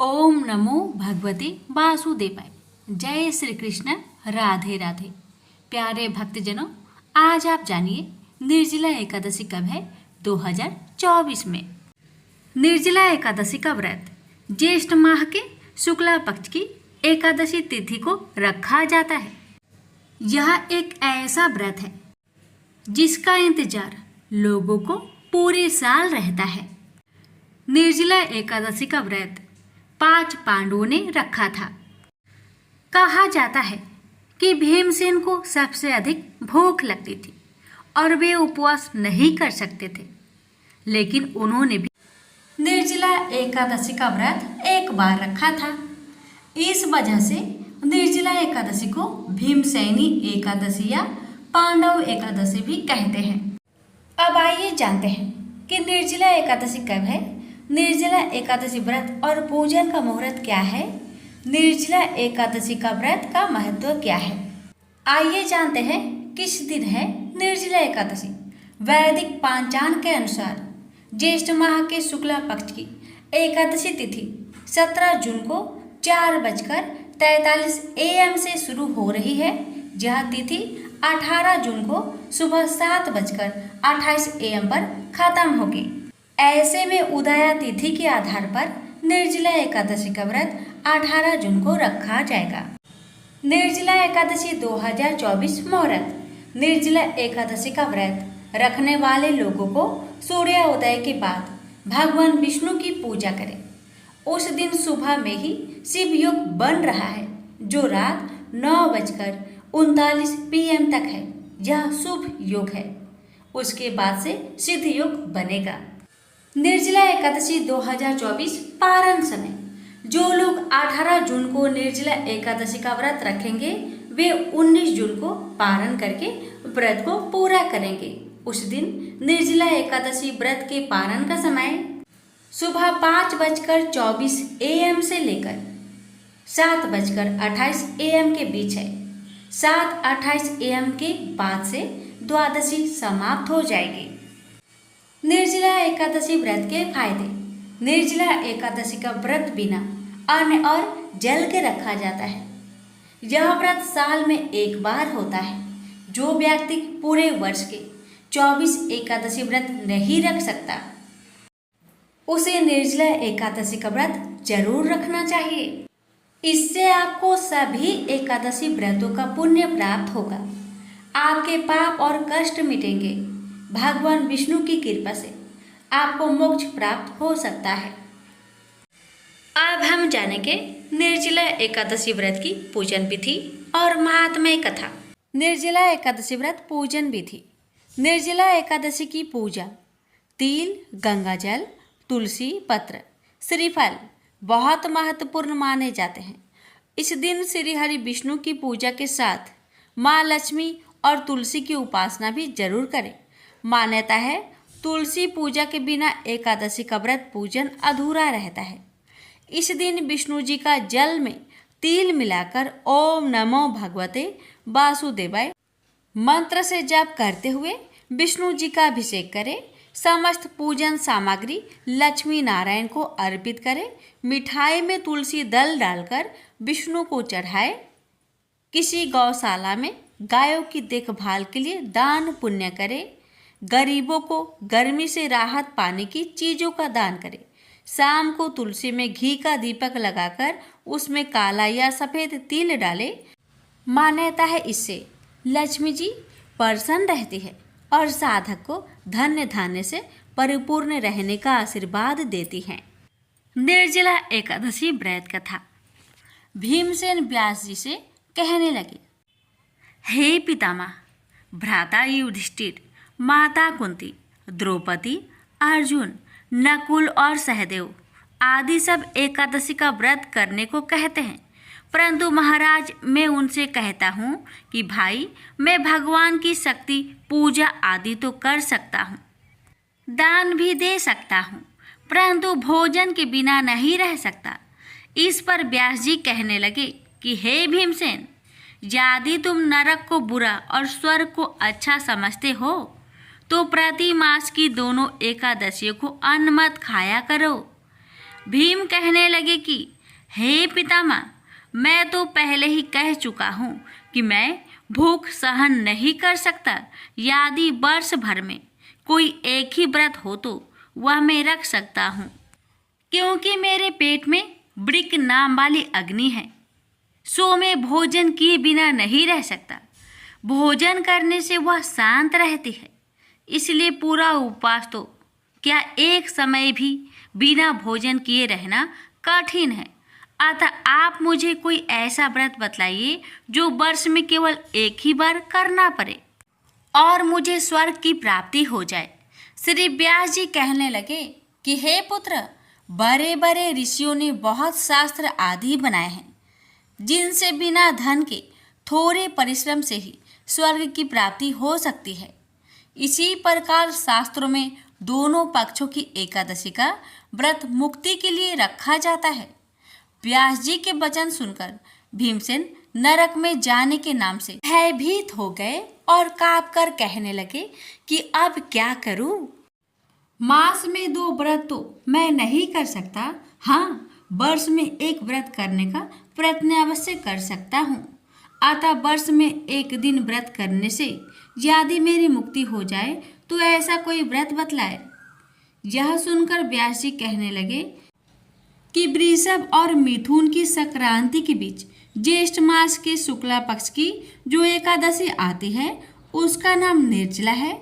ओम नमो भगवते वासुदेवाय। जय श्री कृष्ण। राधे राधे। प्यारे भक्तजनों, आज आप जानिए निर्जला एकादशी कब है 2024 में। निर्जला एकादशी का व्रत ज्येष्ठ माह के शुक्ला पक्ष की एकादशी तिथि को रखा जाता है। यह एक ऐसा व्रत है जिसका इंतजार लोगों को पूरे साल रहता है। निर्जला एकादशी का व्रत 5 पांडवों ने रखा था। कहा जाता है कि भीमसेन को सबसे अधिक भूख लगती थी और वे उपवास नहीं कर सकते थे, लेकिन उन्होंने भी निर्जला एकादशी का व्रत एक बार रखा था। इस वजह से निर्जला एकादशी को भीमसेनी एकादशी या पांडव एकादशी भी कहते हैं। अब आइए जानते हैं कि निर्जला एकादशी कब है, निर्जला एकादशी व्रत और पूजन का मुहूर्त क्या है, निर्जला एकादशी का व्रत का महत्व क्या है। आइए जानते हैं किस दिन है निर्जला एकादशी। वैदिक पांचांग के अनुसार ज्येष्ठ माह के शुक्ला पक्ष की एकादशी तिथि 17 जून को 4:43 AM से शुरू हो रही है। यह तिथि 18 जून को सुबह 7:28 AM पर खत्म होगी। ऐसे में उदया तिथि के आधार पर निर्जला एकादशी का व्रत 18 जून को रखा जाएगा। निर्जला एकादशी 2024 मुहूर्त। निर्जला एकादशी का व्रत रखने वाले लोगों को सूर्योदय के बाद भगवान विष्णु की पूजा करें। उस दिन सुबह में ही शिव योग बन रहा है जो रात 9:39 PM तक है। यह शुभ योग है। उसके बाद से सिद्ध योग बनेगा। निर्जला एकादशी 2024 पारण समय। जो लोग 18 जून को निर्जला एकादशी का व्रत रखेंगे वे 19 जून को पारण करके व्रत को पूरा करेंगे। उस दिन निर्जला एकादशी व्रत के पारण का समय सुबह 5:24 AM से लेकर 7:28 AM के बीच है। 7:28 AM के बाद से द्वादशी समाप्त हो जाएगी। निर्जला एकादशी व्रत के फायदे। निर्जला एकादशी का व्रत बिना अन्न और जल के रखा जाता है। यह व्रत साल में एक बार होता है। जो व्यक्ति पूरे वर्ष के 24 एकादशी व्रत नहीं रख सकता उसे निर्जला एकादशी का व्रत जरूर रखना चाहिए। इससे आपको सभी एकादशी व्रतों का पुण्य प्राप्त होगा। आपके पाप और कष्ट मिटेंगे। भगवान विष्णु की कृपा से आपको मोक्ष प्राप्त हो सकता है। अब हम जानेंगे निर्जला एकादशी व्रत की पूजन विधि और महात्म्य कथा। निर्जला एकादशी व्रत पूजन विधि। निर्जला एकादशी की पूजा तिल, गंगाजल, तुलसी पत्र, श्रीफल बहुत महत्वपूर्ण माने जाते हैं। इस दिन श्री हरि विष्णु की पूजा के साथ माँ लक्ष्मी और तुलसी की उपासना भी जरूर करें। मान्यता है तुलसी पूजा के बिना एकादशी का व्रत पूजन अधूरा रहता है। इस दिन विष्णु जी का जल में तिल मिलाकर ओम नमो भगवते वासुदेवाय मंत्र से जप करते हुए विष्णु जी का अभिषेक करें। समस्त पूजन सामग्री लक्ष्मी नारायण को अर्पित करें। मिठाई में तुलसी दल डालकर विष्णु को चढ़ाए। किसी गौशाला में गायों की देखभाल के लिए दान पुण्य करें। गरीबों को गर्मी से राहत पाने की चीज़ों का दान करें। शाम को तुलसी में घी का दीपक लगाकर उसमें काला या सफ़ेद तिल डालें। मान्यता है इससे लक्ष्मी जी प्रसन्न रहती है और साधक को धन्य धान्य से परिपूर्ण रहने का आशीर्वाद देती हैं। निर्जला एकादशी व्रत कथा। भीमसेन व्यास जी से कहने लगे, हे पितामह, भ्राता युधिष्ठिर, माता कुंती, द्रौपदी, अर्जुन, नकुल और सहदेव आदि सब एकादशी का व्रत करने को कहते हैं, परंतु महाराज मैं उनसे कहता हूँ कि भाई मैं भगवान की शक्ति पूजा आदि तो कर सकता हूँ, दान भी दे सकता हूँ, परंतु भोजन के बिना नहीं रह सकता। इस पर व्यास जी कहने लगे कि हे भीमसेन, यदि तुम नरक को बुरा और स्वर्ग को अच्छा समझते हो तो प्रति मास की दोनों एकादशियों को अन्न मत खाया करो। भीम कहने लगे कि हे पितामह, मैं तो पहले ही कह चुका हूँ कि मैं भूख सहन नहीं कर सकता। यदि वर्ष भर में कोई एक ही व्रत हो तो वह मैं रख सकता हूँ, क्योंकि मेरे पेट में वृक नाम वाली अग्नि है, सो मैं भोजन किए बिना नहीं रह सकता। भोजन करने से वह शांत रहती है, इसलिए पूरा उपवास तो क्या एक समय भी बिना भोजन किए रहना कठिन है। अतः आप मुझे कोई ऐसा व्रत बतलाइए जो वर्ष में केवल एक ही बार करना पड़े और मुझे स्वर्ग की प्राप्ति हो जाए। श्री व्यास जी कहने लगे कि हे पुत्र, बड़े बड़े ऋषियों ने बहुत शास्त्र आदि बनाए हैं, जिनसे बिना धन के थोड़े परिश्रम से ही स्वर्ग की प्राप्ति हो सकती है। इसी प्रकार शास्त्रों में दोनों पक्षों की एकादशी का व्रत मुक्ति के लिए रखा जाता है। व्यास जी के वचन सुनकर भीमसेन नरक में जाने के नाम से भयभीत हो गए और काँप कर कहने लगे कि अब क्या करूं? मास में 2 व्रत तो मैं नहीं कर सकता। हाँ, वर्ष में एक व्रत करने का प्रयत्न अवश्य कर सकता हूँ। अतः वर्ष में एक दिन व्रत करने से यदि मेरी मुक्ति हो जाए तो ऐसा कोई व्रत बतलाए। यह सुनकर व्यास जी कहने लगे कि वृषभ और मिथुन की संक्रांति के बीच ज्येष्ठ मास के शुक्ला पक्ष की जो एकादशी आती है उसका नाम निर्जला है।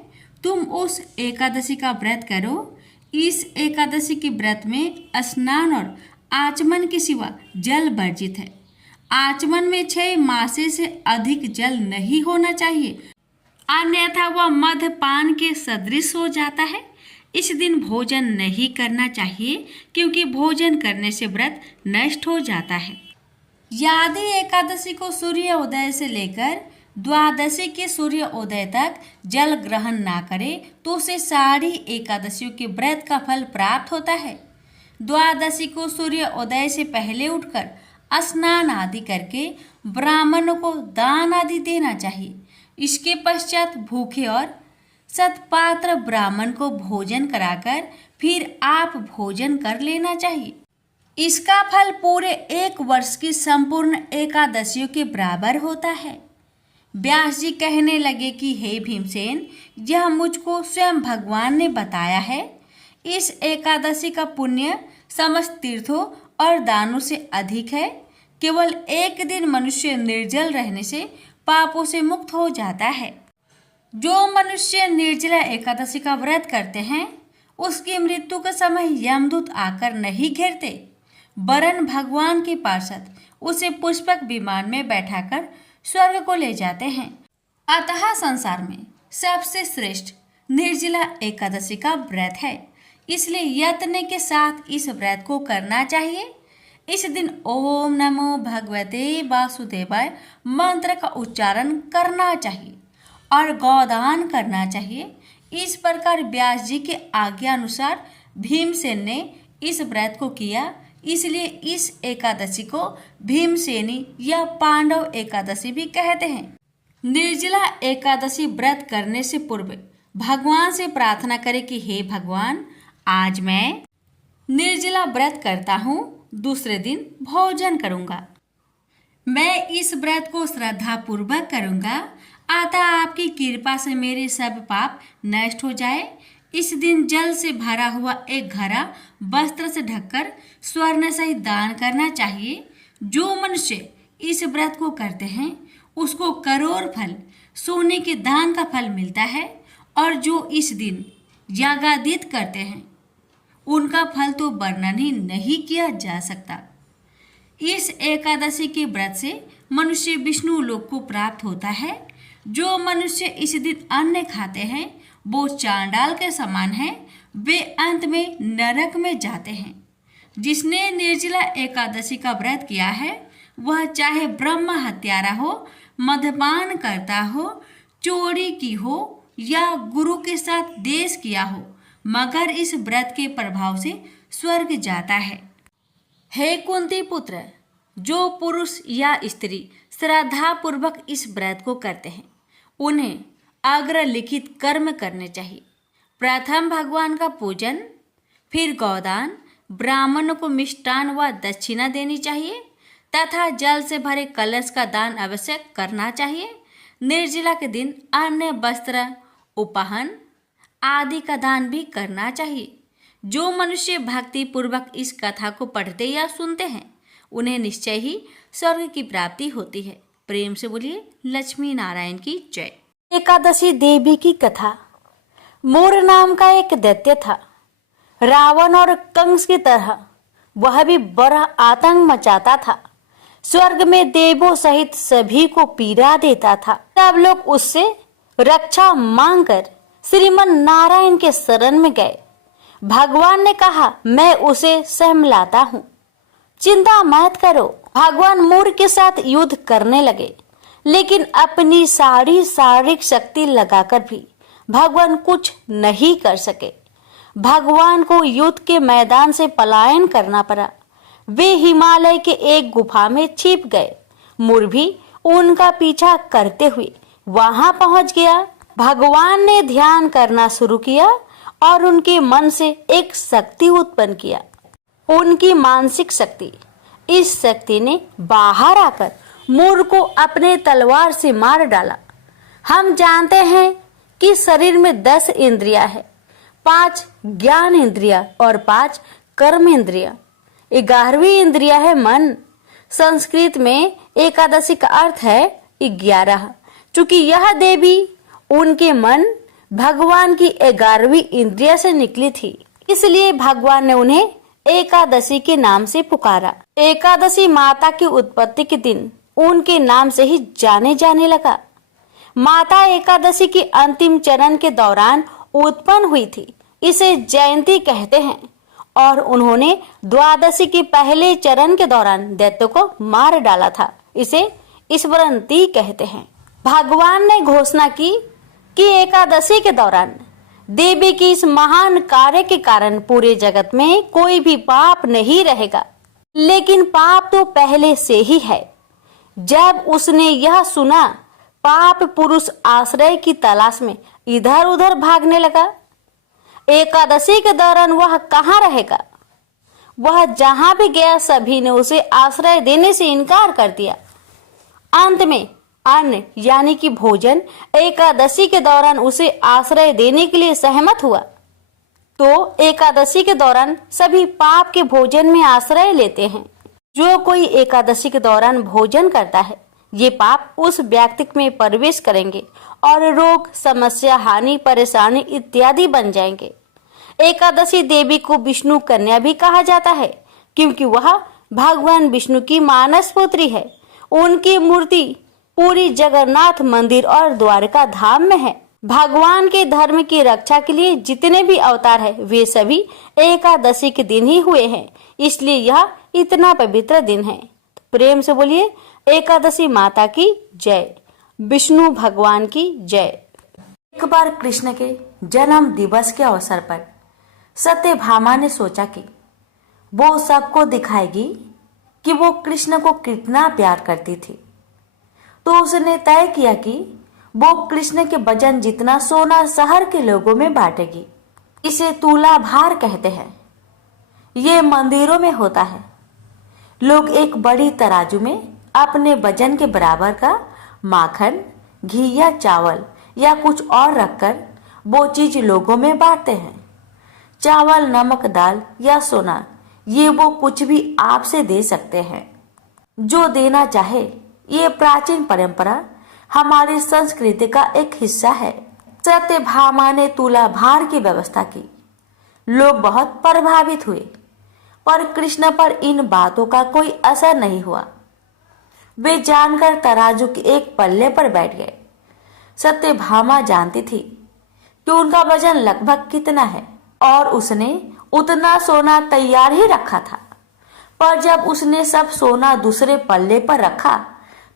तुम उस एकादशी का व्रत करो। इस एकादशी के व्रत में स्नान और आचमन के सिवा जल वर्जित है। आचमन में 6 मासे से अधिक जल नहीं होना चाहिए, अन्यथा वह मद्यपान के सदृश हो जाता है। इस दिन भोजन नहीं करना चाहिए, क्योंकि भोजन करने से व्रत नष्ट हो जाता है। यदि एकादशी को सूर्य उदय से लेकर द्वादशी के सूर्य उदय तक जल ग्रहण ना करे तो उसे सारी एकादशियों के व्रत का फल प्राप्त होता है। द्वादशी को सूर्य उदय से पहले उठकर स्नान आदि करके ब्राह्मणों को दान आदि देना चाहिए। इसके पश्चात भूखे और सत्पात्र ब्राह्मण को भोजन कराकर फिर आप भोजन कर लेना चाहिए। इसका फल पूरे 1 वर्ष की संपूर्ण एकादशियों के बराबर होता है। व्यास जी कहने लगे कि हे भीमसेन, यह मुझको स्वयं भगवान ने बताया है। इस एकादशी का पुण्य समस्त तीर्थों और दानों से अधिक है। केवल एक दिन मनुष्य निर्जल रहने से पापों से मुक्त हो जाता है। जो मनुष्य निर्जला एकादशी का व्रत करते हैं उसकी मृत्यु के समय यमदूत आकर नहीं घेरते, वरन भगवान के पार्षद उसे पुष्पक विमान में बैठाकर स्वर्ग को ले जाते हैं। अतः संसार में सबसे श्रेष्ठ निर्जला एकादशी का व्रत है, इसलिए यत्न के साथ इस व्रत को करना चाहिए। इस दिन ओम नमो भगवते वासुदेवाय मंत्र का उच्चारण करना चाहिए और गौदान करना चाहिए। इस प्रकार व्यास जी के आज्ञा अनुसार भीमसेन ने इस व्रत को किया, इसलिए इस एकादशी को भीमसेनी या पांडव एकादशी भी कहते हैं। निर्जला एकादशी व्रत करने से पूर्व भगवान से प्रार्थना करें कि हे भगवान, आज मैं निर्जला व्रत करता हूँ, दूसरे दिन भोजन करूँगा। मैं इस व्रत को श्रद्धा पूर्वक करूँगा, अतः आपकी कृपा से मेरे सब पाप नष्ट हो जाए। इस दिन जल से भरा हुआ एक घड़ा वस्त्र से ढककर स्वर्ण सहित दान करना चाहिए। जो मनुष्य इस व्रत को करते हैं उसको करोड़ फल सोने के दान का फल मिलता है, और जो इस दिन यागादित करते हैं उनका फल तो वर्णन ही नहीं किया जा सकता। इस एकादशी के व्रत से मनुष्य विष्णु लोक को प्राप्त होता है। जो मनुष्य इस दिन अन्न खाते हैं वो चांडाल के समान है, वे अंत में नरक में जाते हैं। जिसने निर्जला एकादशी का व्रत किया है वह चाहे ब्रह्म हत्यारा हो, मद्यपान करता हो, चोरी की हो या गुरु के साथ देश किया हो, मगर इस व्रत के प्रभाव से स्वर्ग जाता है। हे कुंती पुत्र, जो पुरुष या स्त्री श्रद्धा पूर्वक इस व्रत को करते हैं उन्हें अग्रलिखित कर्म करने चाहिए। प्रथम भगवान का पूजन, फिर गौदान, ब्राह्मणों को मिष्टान व दक्षिणा देनी चाहिए तथा जल से भरे कलश का दान अवश्य करना चाहिए। निर्जला के दिन अन्य वस्त्र, उपहान आदि का दान भी करना चाहिए। जो मनुष्य भक्ति पूर्वक इस कथा को पढ़ते या सुनते हैं उन्हें निश्चय ही स्वर्ग की प्राप्ति होती है। प्रेम से बोलिए लक्ष्मी नारायण की जय। एकादशी देवी की कथा। मूर नाम का एक दैत्य था। रावण और कंस की तरह वह भी बड़ा आतंक मचाता था। स्वर्ग में देवों सहित सभी को पीड़ा देता था। सब लोग उससे रक्षा मांगकर श्रीमन नारायण के शरण में गए। भगवान ने कहा, मैं उसे सहमलाता हूँ, चिंता मत करो। भगवान मूर के साथ युद्ध करने लगे, लेकिन अपनी सारी शारीरिक शक्ति लगाकर भी भगवान कुछ नहीं कर सके। भगवान को युद्ध के मैदान से पलायन करना पड़ा। वे हिमालय के एक गुफा में छिप गए। मूर भी उनका पीछा करते हुए वहां पहुंच गया। भगवान ने ध्यान करना शुरू किया और उनके मन से एक शक्ति उत्पन्न किया, उनकी मानसिक शक्ति। इस शक्ति ने बाहर आकर मूर को अपने तलवार से मार डाला। हम जानते हैं कि शरीर में 10 इंद्रियां है, 5 ज्ञान इंद्रिया और 5 कर्म इंद्रिया। 11वीं इंद्रिया है मन। संस्कृत में एकादशी का अर्थ है 11। चूंकि यह देवी, उनके मन भगवान की 11वीं इंद्रिया से निकली थी, इसलिए भगवान ने उन्हें एकादशी के नाम से पुकारा। एकादशी माता की उत्पत्ति के दिन उनके नाम से ही जाने जाने लगा। माता एकादशी के अंतिम चरण के दौरान उत्पन्न हुई थी, इसे जयंती कहते हैं। और उन्होंने द्वादशी के पहले चरण के दौरान दैत्य को मार डाला था, इसे स्मरणती कहते हैं। भगवान ने घोषणा की कि एकादशी के दौरान देवी की इस महान कार्य के कारण पूरे जगत में कोई भी पाप नहीं रहेगा। लेकिन पाप तो पहले से ही है। जब उसने यह सुना, पाप पुरुष आश्रय की तलाश में इधर उधर भागने लगा। एकादशी के दौरान वह कहाँ रहेगा? वह जहां भी गया सभी ने उसे आश्रय देने से इनकार कर दिया। अंत में अन्न यानी कि भोजन एकादशी के दौरान उसे आश्रय देने के लिए सहमत हुआ। तो एकादशी के दौरान सभी पाप के भोजन में आश्रय लेते हैं। जो कोई एकादशी के दौरान भोजन करता है, ये पाप उस व्यक्ति में प्रवेश करेंगे और रोग, समस्या, हानि, परेशानी इत्यादि बन जाएंगे। एकादशी देवी को विष्णु कन्या भी कहा जाता है, क्योंकि वह भगवान विष्णु की मानस पुत्री है। उनकी मूर्ति पूरी जगन्नाथ मंदिर और द्वारका धाम में है। भगवान के धर्म की रक्षा के लिए जितने भी अवतार है वे सभी एकादशी के दिन ही हुए हैं, इसलिए यह इतना पवित्र दिन है। प्रेम से बोलिए एकादशी माता की जय, विष्णु भगवान की जय। एक बार कृष्ण के जन्म दिवस के अवसर पर सत्यभामा ने सोचा कि वो सबको दिखाएगी कि वो कृष्ण को कितना प्यार करती थी। तो उसने तय किया कि वो कृष्ण के वजन जितना सोना शहर के लोगों में बांटेगी। इसे तुलाभार कहते हैं। ये मंदिरों में होता है। लोग एक बड़ी तराजू में अपने वजन के बराबर का माखन, घी या चावल या कुछ और रखकर वो चीज लोगों में बांटते हैं। चावल, नमक, दाल या सोना, ये वो कुछ भी आपसे दे सकते हैं जो देना चाहे। ये प्राचीन परंपरा हमारी संस्कृति का एक हिस्सा है। सत्यभामा ने तुलाभार की व्यवस्था की। लोग बहुत प्रभावित हुए, पर कृष्ण पर इन बातों का कोई असर नहीं हुआ। वे जानकर तराजू के एक पल्ले पर बैठ गए। सत्यभामा जानती थी कि उनका वजन लगभग कितना है और उसने उतना सोना तैयार ही रखा था। पर जब उसने सब सोना दूसरे पल्ले पर रखा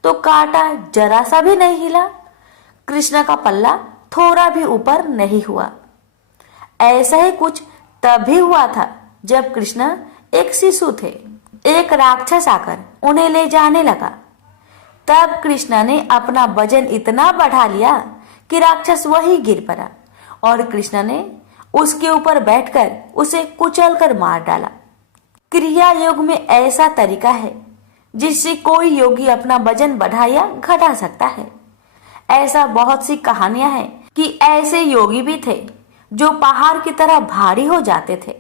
तो कांटा जरा सा भी नहीं हिला। कृष्ण का पल्ला थोड़ा भी ऊपर नहीं हुआ। ऐसा ही कुछ तभी हुआ था जब कृष्ण एक शिशु थे। एक राक्षस आकर उन्हें ले जाने लगा। तब कृष्ण ने अपना वजन इतना बढ़ा लिया कि राक्षस वहीं गिर पड़ा और कृष्ण ने उसके ऊपर बैठकर उसे कुचलकर मार डाला। क्रिया योग में ऐसा तरीका है जिससे कोई योगी अपना वजन बढ़ा या घटा सकता है। ऐसा बहुत सी कहानियां हैं कि ऐसे योगी भी थे जो पहाड़ की तरह भारी हो जाते थे।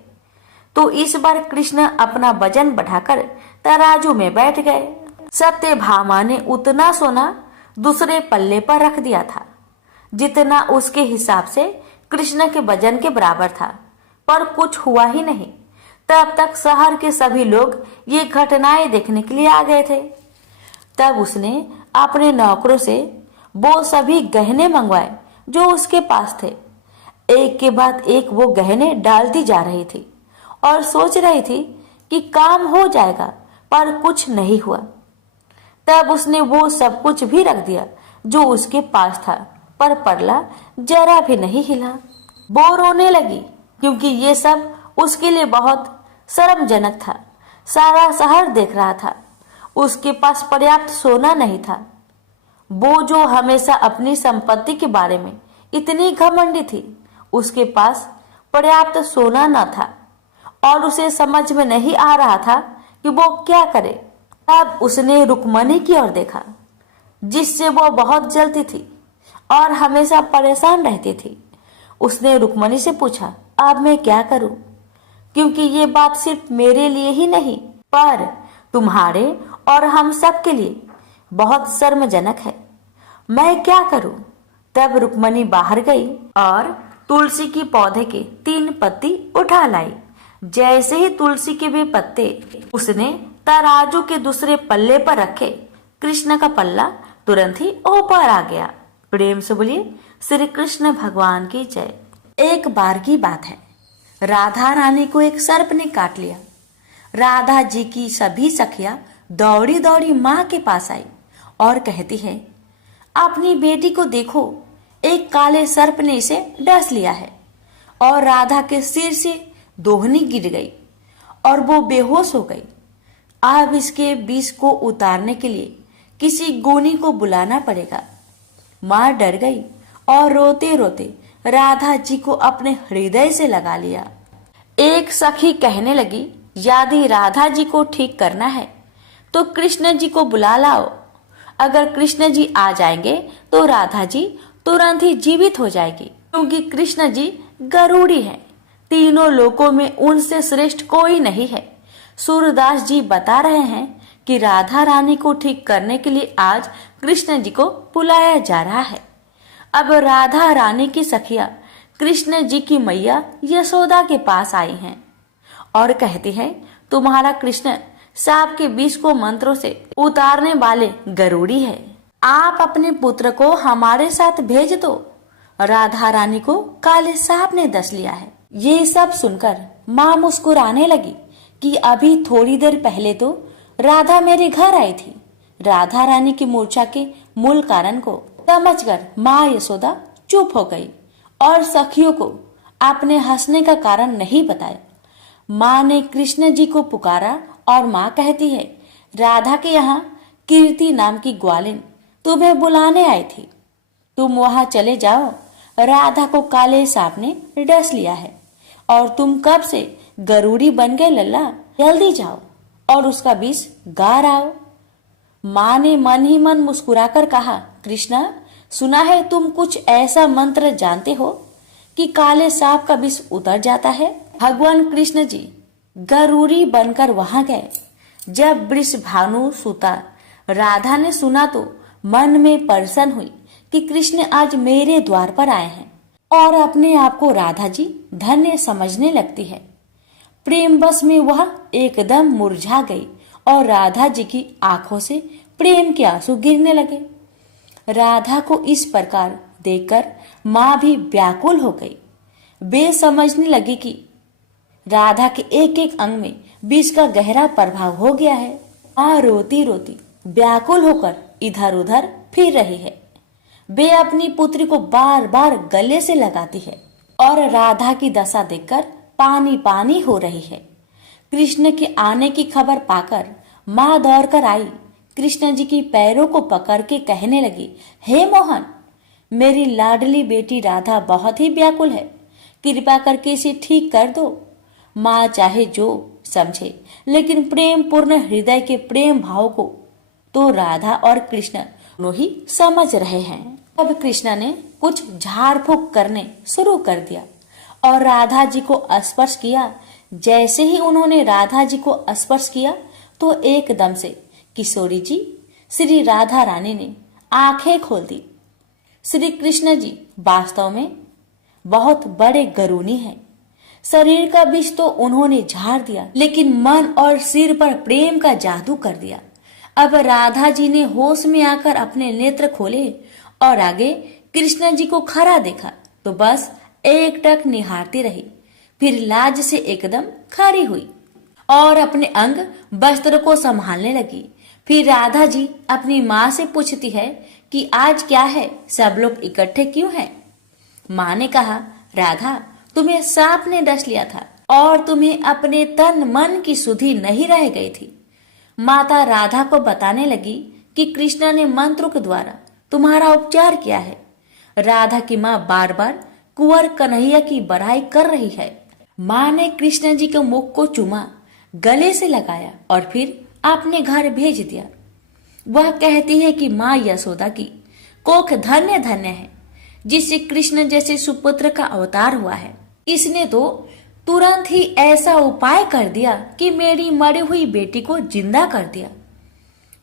तो इस बार कृष्ण अपना वजन बढ़ाकर तराजू में बैठ गए। सत्यभामा ने उतना सोना दूसरे पल्ले पर रख दिया था जितना उसके हिसाब से कृष्ण के वजन के बराबर था, पर कुछ हुआ ही नहीं। तब तक शहर के सभी लोग ये घटनाएं देखने के लिए आ गए थे। तब उसने अपने नौकरों से वो सभी गहने मंगवाए जो उसके पास थे। एक के बाद एक वो गहने डालती जा रही थी और सोच रही थी कि काम हो जाएगा, पर कुछ नहीं हुआ। तब उसने वो सब कुछ भी रख दिया जो उसके पास था, पर परला जरा भी नहीं हिला। वो रोने लगी क्योंकि ये सब उसके लिए बहुत शर्मजनक था। सारा शहर देख रहा था। उसके पास पर्याप्त सोना नहीं था। वो जो हमेशा अपनी संपत्ति के बारे में इतनी घमंडी थी, उसके पास पर्याप्त सोना न था और उसे समझ में नहीं आ रहा था कि वो क्या करे। तब उसने रुक्मणी की ओर देखा, जिससे वो बहुत जलती थी और हमेशा परेशान रहती थी। उसने रुक्मणी से पूछा, अब मैं क्या करूं? क्योंकि ये बात सिर्फ मेरे लिए ही नहीं, पर तुम्हारे और हम सब के लिए बहुत शर्मजनक है। मैं क्या करूं? तब रुक्मणी बाहर गई और तुलसी की पौधे के 3 पत्ती उठा लाई। जैसे ही तुलसी के वे पत्ते उसने तराजू के दूसरे पल्ले पर रखे, कृष्ण का पल्ला तुरंत ही ऊपर आ गया। प्रेम से बोलिए श्री कृष्ण भगवान की जय। एक बार की बात है, राधा रानी को एक सर्प ने काट लिया। राधा जी की सभी सखियां दौड़ी दौड़ी माँ के पास आई और कहती है, अपनी बेटी को देखो, एक काले सर्प ने इसे डस लिया है। और राधा के सिर से दोहनी गिर गई और वो बेहोश हो गई। अब इसके विष को उतारने के लिए किसी गुनी को बुलाना पड़ेगा। माँ डर गई और रोते रोते राधा जी को अपने हृदय से लगा लिया। एक सखी कहने लगी, यदि राधा जी को ठीक करना है तो कृष्ण जी को बुला लाओ। अगर कृष्ण जी आ जाएंगे तो राधा जी तुरंत ही जीवित हो जाएगी, क्योंकि कृष्ण जी गरुड़ी हैं। तीनों लोकों में उनसे श्रेष्ठ कोई नहीं है। सूरदास जी बता रहे हैं कि राधा रानी को ठीक करने के लिए आज कृष्ण जी को बुलाया जा रहा है। अब राधा रानी की सखिया कृष्ण जी की मैया यशोदा के पास आई हैं और कहती है, तुम्हारा कृष्ण सांप के विष को मंत्रों से उतारने वाले गरुड़ी है। आप अपने पुत्र को हमारे साथ भेज दो। राधा रानी को काले सांप ने डस लिया है। ये सब सुनकर माँ मुस्कुराने लगी कि अभी थोड़ी देर पहले तो राधा मेरे घर आई थी। राधा रानी की मूर्छा के मूल कारण को समझकर माँ यशोदा चुप हो गई और सखियों को अपने हंसने का कारण नहीं बताया। माँ ने कृष्ण जी को पुकारा और माँ कहती है, राधा के यहाँ कीर्ति नाम की ग्वालिन तुम्हें बुलाने आई थी। तुम वहां चले जाओ। राधा को काले सांप ने डस लिया है और तुम कब से गरुड़ी बन गए लल्ला। जल्दी जाओ और उसका विष गार आओ। माँ ने मन ही मन मुस्कुराकर कहा, कृष्णा, सुना है तुम कुछ ऐसा मंत्र जानते हो कि काले सांप का विष उतर जाता है। भगवान कृष्ण जी गरुड़ी बनकर वहां गए। जब वृषभानु सुता राधा ने सुना तो मन में प्रसन्न हुई कि कृष्ण आज मेरे द्वार पर आए हैं और अपने आप को राधा जी धन्य समझने लगती है। प्रेम बस में वह एकदम मुरझा गई और राधा जी की आंखों से प्रेम के आंसू गिरने लगे। राधा को इस प्रकार देखकर माँ भी व्याकुल हो गई। वे समझने लगी कि राधा के एक एक अंग में विष का गहरा प्रभाव हो गया है। माँ रोती रोती व्याकुल होकर इधर उधर फिर रही है। वे अपनी पुत्री को बार बार गले से लगाती है और राधा की दशा देखकर पानी पानी हो रही है। कृष्ण के आने की खबर पाकर माँ दौड़कर आई। कृष्ण जी की पैरों को पकड़ के कहने लगी, हे मोहन, मेरी लाडली बेटी राधा बहुत ही व्याकुल है, कृपा करके इसे ठीक कर दो। माँ चाहे जो समझे, लेकिन प्रेम पूर्ण हृदय के प्रेम भाव को तो राधा और कृष्ण दोनों ही समझ रहे हैं। अब कृष्ण ने कुछ झाड़ फूक करने शुरू कर दिया और राधा जी को स्पर्श किया। जैसे ही उन्होंने राधा जी को स्पर्श किया तो एकदम से किशोरी जी श्री राधा रानी ने आंखें खोल दी। श्री कृष्ण जी वास्तव में बहुत बड़े गरूनी हैं। शरीर का बीज तो उन्होंने झाड़ दिया, लेकिन मन और सिर पर प्रेम का जादू कर दिया। अब राधा जी ने होश में आकर अपने नेत्र खोले और आगे कृष्ण जी को खड़ा देखा तो बस एकटक निहारती रही। फिर लाज से एकदम खड़ी हुई और अपने अंग वस्त्र को संभालने लगी। फिर राधा जी अपनी माँ से पूछती है कि आज क्या है, सब लोग इकट्ठे क्यों हैं? माँ ने कहा, राधा, तुम्हें सांप ने डस लिया था और तुम्हें अपने तन मन की सुधि नहीं रह गई थी। माता राधा को बताने लगी कि कृष्ण ने मंत्र के द्वारा तुम्हारा उपचार किया है। राधा की माँ बार बार कुंवर कन्हैया की बड़ाई कर रही है। माँ ने कृष्ण जी के मुख को चूमा, गले से लगाया और फिर अपने घर भेज दिया। वह कहती है कि माँ यशोदा की कोख धन्य धन्य है, जिससे कृष्ण जैसे सुपुत्र का अवतार हुआ है। इसने तो तुरंत ही ऐसा उपाय कर दिया कि मेरी मरी हुई बेटी को जिंदा कर दिया।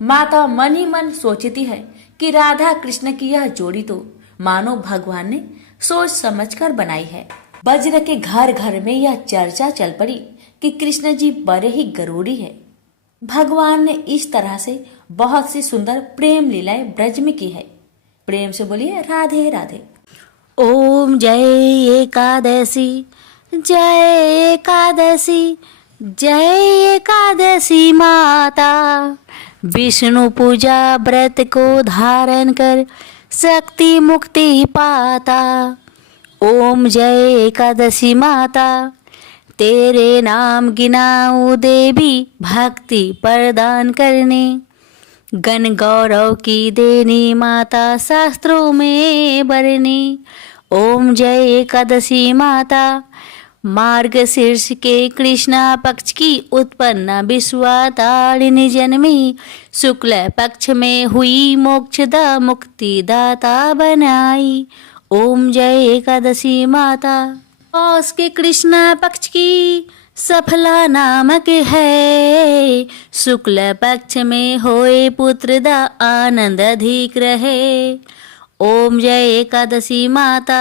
माता मन ही मन सोचती है कि राधा कृष्ण की यह जोड़ी तो मानो भगवान ने सोच समझकर बनाई है। वज्र के घर घर में यह चर्चा चल पड़ी कि कृष्ण जी बड़े ही गरूड़ी है। भगवान ने इस तरह से बहुत सी सुंदर प्रेम लीलाएं ब्रज में की है। प्रेम से बोलिए राधे राधे। ओम जय एकादशी, जय एकादशी, जय एकादशी माता। विष्णु पूजा व्रत को धारण कर शक्ति मुक्ति पाता। ओम जय एकादशी माता, तेरे नाम गिनाऊं देवी भक्ति प्रदान करने। गण गौरव की देनी माता शास्त्रों में बरनी। ओम जय एकादशी माता, मार्गशीर्ष के कृष्णा पक्ष की उत्पन्ना विश्वातारिणी जन्मी। शुक्ल पक्ष में हुई मोक्षदा मुक्ति दाता बनाई। ओम जय एकादशी माता, पौष के कृष्णा पक्ष की सफला नामक है। शुक्ल पक्ष में होए पुत्र दा आनंद अधिक रहे। ओम जय एकादशी माता,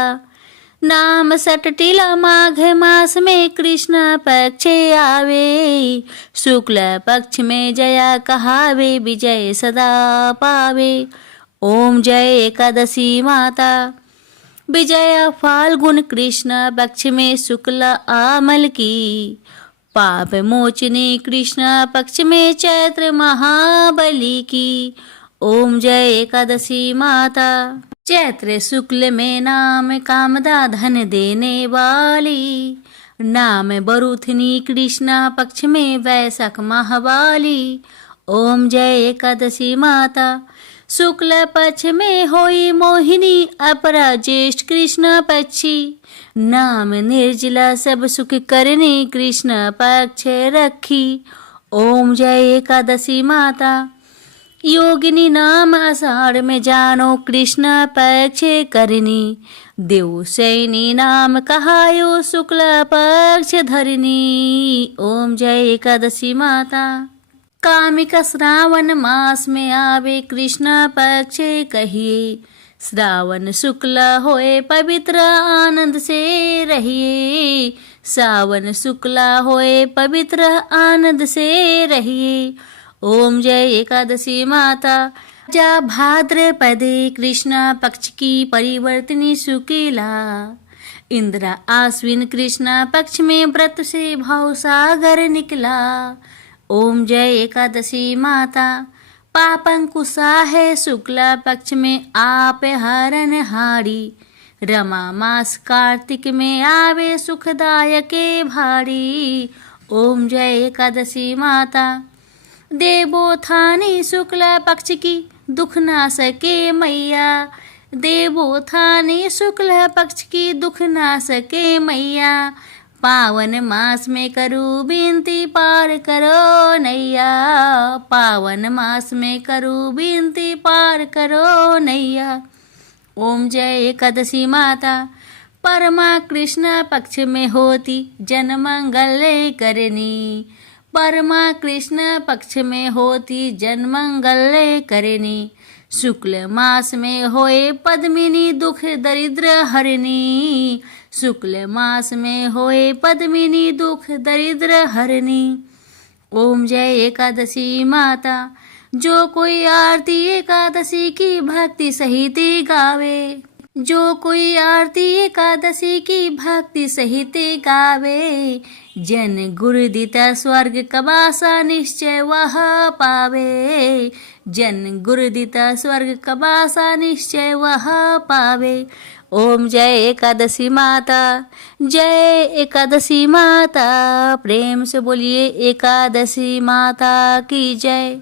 नाम सटटिला माघ मास में कृष्ण पक्ष आवे। शुक्ल पक्ष में जया कहावे, विजय सदा पावे। ओम जय एकादशी माता, विजया फाल्गुन कृष्ण पक्ष में शुक्ल आमल की। पाप मोचनी कृष्ण पक्ष में चैत्र महाबली की। ओम जय एकादशी माता, चैत्र शुक्ल में नाम कामदा धन देने वाली। नाम बरुथनी कृष्ण पक्ष में वैशाख महावाली। ओम जय एकादशी माता, शुक्ल पक्ष में होई मोहिनी अपरा ज्येष्ठ कृष्ण पक्षी। नाम निर्जला सब सुख करने कृष्ण पक्ष रखी। ओम जय एकादशी माता, योगिनी नाम आषाढ़ में जानो कृष्ण पक्ष करनी। देव सैनी नाम कहायो शुक्ल पक्ष धरनी। ओम जय एकादशी माता, कामिका श्रावण मास में आवे कृष्ण पक्ष कहिए। श्रावण शुक्ल होए पवित्र आनंद से रहिए। सावन शुक्ल होए पवित्र आनंद से रहिए। ओम जय एकादशी माता, जा भाद्रपदे कृष्ण पक्ष की परिवर्तनी शुक्ला। इंद्रा आश्विन कृष्ण पक्ष में व्रत से भाव सागर निकला। ओम जय एकादशी माता, पापंकुशा है शुक्ला पक्ष में आप हरण हारी। रमा मास कार्तिक में आवे सुखदायक भारी। ओम जय एकादशी माता, देवोत्थानी शुक्ला पक्ष की दुख ना सके मैया। देवोत्थानी शुक्ला पक्ष की दुख ना सके मैया। पावन मास में करूँ विनती पार करो नैया, पावन मास में करूँ विनती पार करो नैया। ओम जय एकादशी माता, परमा कृष्ण पक्ष में होती जन मंगल करनी, परमा कृष्ण पक्ष में होती जन मंगल करनी। शुक्ल मास में होए पद्मिनी दुख दरिद्र हरनी, शुक्ल मास में होए पद्मिनी दुख दरिद्र हरनी। ओम जय एकादशी माता, जो कोई आरती एकादशी की भक्ति सहित गावे, जो कोई आरती एकादशी की भक्ति सहित गावे, जन गुरुदिता स्वर्ग कबासा निश्चय वह पावे, जन गुरुदिता स्वर्ग कबासा निश्चय वह पावे। ओम जय एकादशी माता, जय एकादशी माता, प्रेम से बोलिए एकादशी माता की जय।